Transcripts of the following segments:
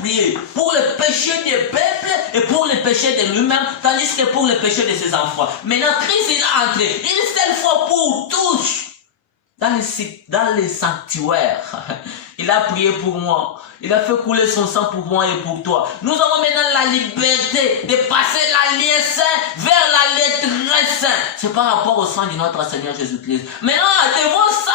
prier pour le péché des peuples et pour le péché de lui-même, tandis que pour le péché de ses enfants. Maintenant, Christ il est entré une seule fois pour tous dans les sanctuaires. Il a prié pour moi. Il a fait couler son sang pour moi et pour toi. Nous avons maintenant la liberté de passer la ligne sainte vers la lettre très sainte. C'est par rapport au sang de notre Seigneur Jésus-Christ. Maintenant, devant ça,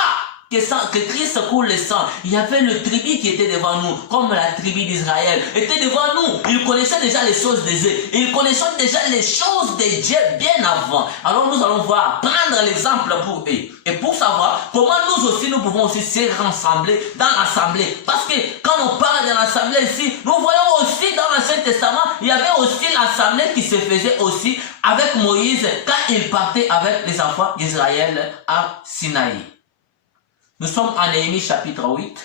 que Christ coule le sang, il y avait le tribu qui était devant nous, comme la tribu d'Israël, était devant nous. Il connaissait déjà les choses de Dieu. Il connaissait déjà les choses de Dieu bien avant. Alors nous allons voir, prendre l'exemple pour eux. Et pour savoir comment nous aussi, nous pouvons aussi se rassembler dans l'assemblée. Parce que quand on parle de l'assemblée ici, nous voyons aussi dans l'Ancien Testament, il y avait aussi l'assemblée qui se faisait aussi avec Moïse quand il partait avec les enfants d'Israël à Sinaï. Nous sommes en Néhémie chapitre 8.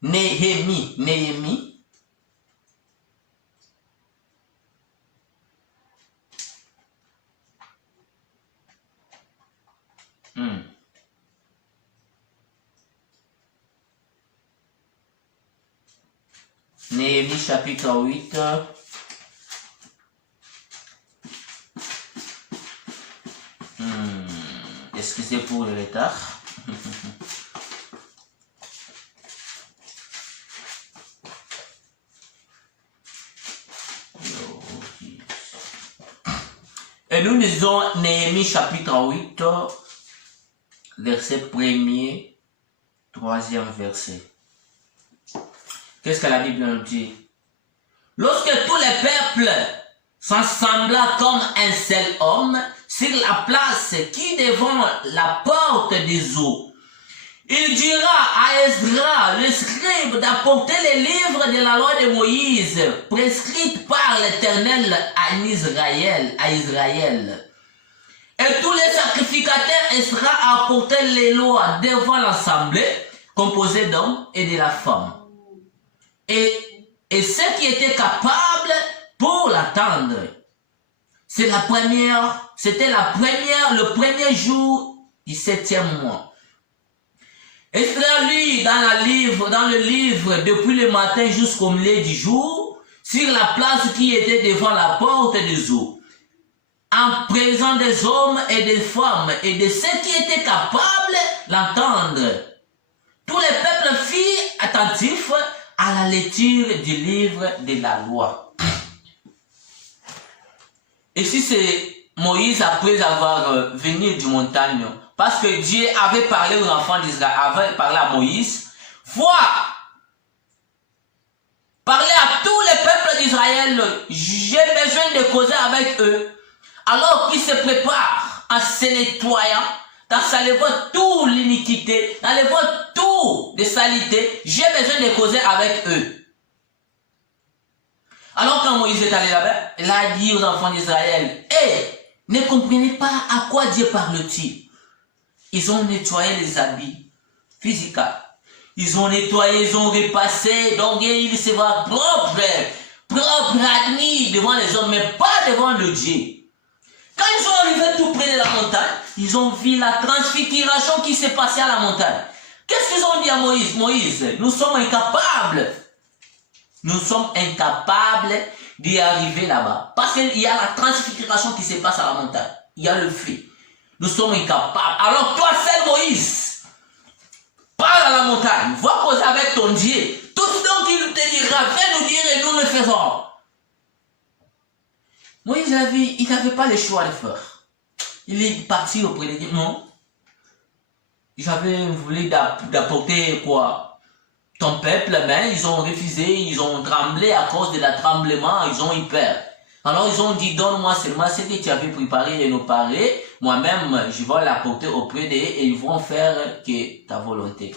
Néhémie. Néhémie chapitre 8. Excusez pour le retard. Et nous lisons Néhémie chapitre 8, verset 1er, 3e verset. Qu'est-ce que la Bible nous dit? Lorsque tous les peuples s'assembla comme un seul homme sur la place qui devant la porte des eaux, il dira à Esdras, le scribe, d'apporter les livres de la loi de Moïse, prescrite par l'Éternel à Israël. Et tous les sacrificateurs Esdras apportaient les lois devant l'assemblée, composée d'hommes et de la femme. Et ceux qui étaient capables pour l'attendre. C'était le premier jour du 7e mois. Esdras lut dans le livre depuis le matin jusqu'au milieu du jour, sur la place qui était devant la porte des eaux, en présence des hommes et des femmes et de ceux qui étaient capables d'entendre. Tous les peuples firent attentifs à la lecture du livre de la loi. Ici, c'est Moïse après avoir venu du montagne, parce que Dieu avait parlé aux enfants d'Israël, avait parlé à Moïse, vois, parlez à tous les peuples d'Israël, j'ai besoin de causer avec eux, alors qu'ils se préparent en se nettoyant, dans s'enlevant toute l'iniquité, dans enlevant tout de saleté, j'ai besoin de causer avec eux. Alors quand Moïse est allé là-bas, il a dit aux enfants d'Israël, ne comprenez pas à quoi Dieu parle-t-il. Ils ont nettoyé les habits physiques. Ils ont nettoyé, ils ont repassé, donc ils se voient propres, admis devant les hommes, mais pas devant le Dieu. Quand ils sont arrivés tout près de la montagne, ils ont vu la transfiguration qui s'est passée à la montagne. Qu'est-ce qu'ils ont dit à Moïse? Moïse, nous sommes incapables. Nous sommes incapables d'y arriver là-bas. Parce qu'il y a la transfiguration qui se passe à la montagne. Il y a le feu. Nous sommes incapables. Alors toi seul Moïse, parle à la montagne. Va causer avec ton Dieu. Tout ce dont il te dira, viens nous dire et nous le faisons. Moïse, il n'avait pas le choix de faire. Il est parti auprès de Dieu. Non. J'avais voulu d'apporter quoi? Ton peuple, mais ils ont refusé, ils ont tremblé à cause de la tremblement, ils ont eu peur. Alors ils ont dit, donne-moi seulement ce que tu avais préparé et nous parler. Moi-même, je vais l'apporter auprès d'eux et ils vont faire que ta volonté.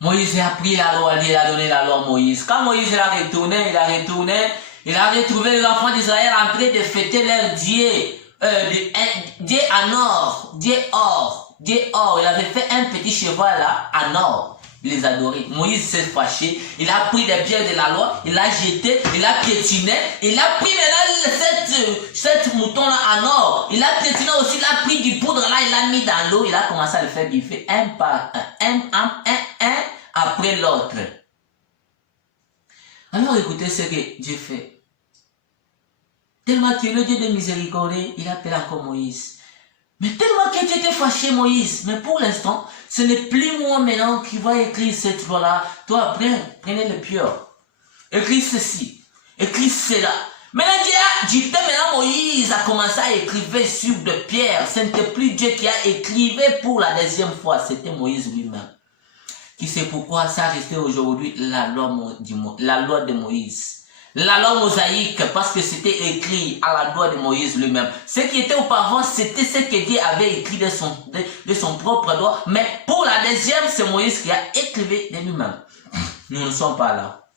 Moïse a pris la loi, Dieu a donné la loi à Moïse. Quand Moïse il a retrouvé les enfants d'Israël en train de fêter leur Dieu, Dieu en or, Dieu or. Il avait fait un petit cheval là, en or. Il les adorait. Moïse s'est fâché. Il a pris des pierres de la loi. Il a jeté. Il a piétiné. Il a pris maintenant cette mouton là en or. Il a piétiné aussi. Il a pris du poudre là. Il a mis dans l'eau. Il a commencé à le faire biffer un par un après après l'autre. Alors écoutez ce que Dieu fait. Tellement que le Dieu de miséricorde, il appelle encore Moïse. Mais tellement que Dieu était fâché, Moïse. Mais pour l'instant, ce n'est plus moi maintenant qui va écrire cette loi-là. Toi, prenez le pierre. Écris ceci. Écris cela. Maintenant, Dieu dit maintenant Moïse a commencé à écrire sur de pierre. Ce n'était plus Dieu qui a écrivé pour la deuxième fois. C'était Moïse lui-même. Qui sait pourquoi ça restait aujourd'hui la loi de Moïse. La loi mosaïque, parce que c'était écrit à la loi de Moïse lui-même. Ce qui était auparavant, c'était ce que Dieu avait écrit de son propre doigt. Mais pour la deuxième, c'est Moïse qui a écrit de lui-même. Nous ne sommes pas là.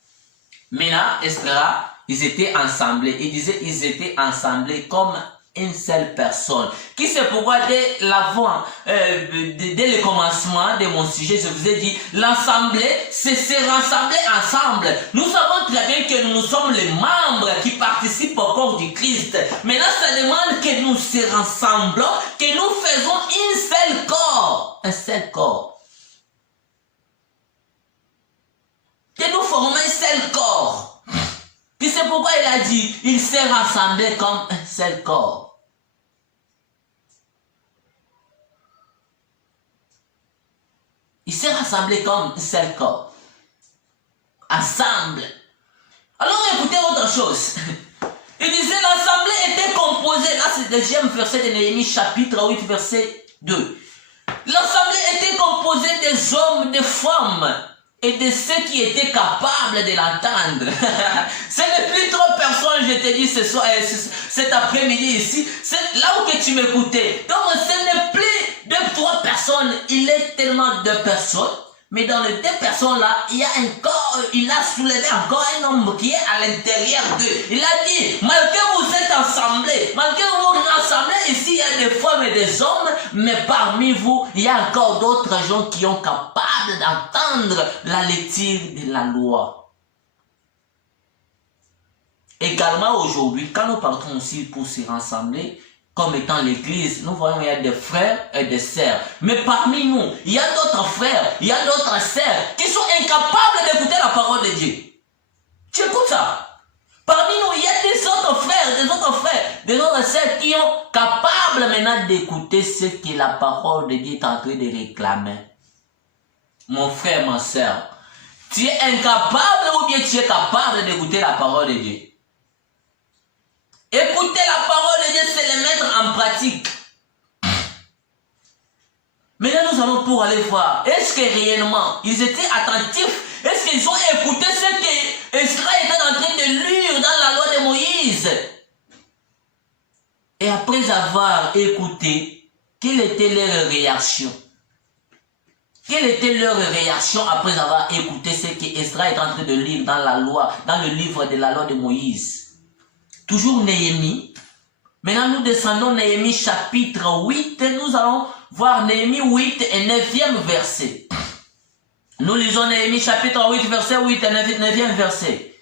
Maintenant, Esdras, ils étaient ensemblés. Il disait ils étaient ensemblés comme une seule personne. Qui sait pourquoi dès le commencement de mon sujet, je vous ai dit, l'assemblée, c'est se rassembler ensemble. Nous savons très bien que nous sommes les membres qui participent au corps du Christ. Maintenant, ça demande que nous se rassemblons, que nous faisons un seul corps. Un seul corps. Que nous formons un seul corps. Puis c'est pourquoi il a dit, il s'est rassemblé comme un seul corps. Il s'est rassemblé comme un seul corps. Ensemble. Alors écoutez autre chose. Il disait l'assemblée était composée, là c'est le deuxième verset de Néhémie chapitre 8 verset 2. L'assemblée était composée des hommes, des femmes et de ceux qui étaient capables de l'entendre. Ce n'est plus trop personne, je te dis ce soir, cet après-midi ici, c'est là où que tu m'écoutais. Donc ce n'est plus 2-3 personnes, il est tellement de personnes. Mais dans les 2 personnes-là, il y a encore, il a soulevé encore un homme qui est à l'intérieur d'eux. Il a dit, malgré vous êtes assemblés, malgré vous êtes rassemblés, ici il y a des femmes et des hommes, mais parmi vous, il y a encore d'autres gens qui sont capables d'entendre la lecture de la loi. Également aujourd'hui, quand nous partons aussi pour se rassembler, comme étant l'église, nous voyons il y a des frères et des sœurs. Mais parmi nous, il y a d'autres frères, il y a d'autres sœurs qui sont incapables d'écouter la parole de Dieu. Tu écoutes ça? Parmi nous, il y a des autres frères, des autres sœurs qui sont capables maintenant d'écouter ce que la parole de Dieu est en train de réclamer. Mon frère, ma sœur, tu es incapable ou bien tu es capable d'écouter la parole de Dieu? Écouter la parole de Dieu, c'est le mettre en pratique. Maintenant, nous allons pour aller voir. Est-ce que réellement, ils étaient attentifs? Est-ce qu'ils ont écouté ce que Esdras était en train de lire dans la loi de Moïse? Et après avoir écouté, quelle était leur réaction? Quelle était leur réaction après avoir écouté ce que Esdras est en train de lire dans la loi, dans le livre de la loi de Moïse? Toujours Néhémie. Maintenant, nous descendons Néhémie chapitre 8. Nous allons voir Néhémie 8 et 9e verset. Nous lisons Néhémie chapitre 8, verset 8 et 9e verset.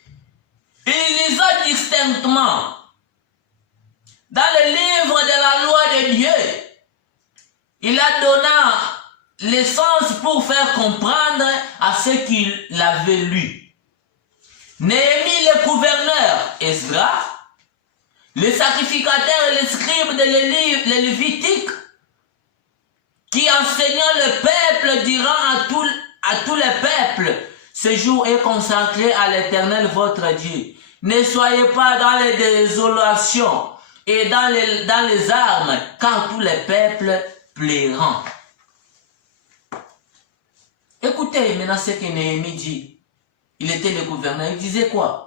Il lisa distinctement dans le livre de la loi de Dieu. Il a donné l'essence pour faire comprendre à ceux qui l'avaient lu. Néhémie, le gouverneur, Esdras, les sacrificateurs et les scribes de les Lévitiques, qui enseignant le peuple, diront à tous les peuples, ce jour est consacré à l'Éternel votre Dieu. Ne soyez pas dans les désolations et dans les armes, car tous les peuples plairont. Écoutez maintenant ce que Néhémie dit. Il était le gouverneur, il disait quoi?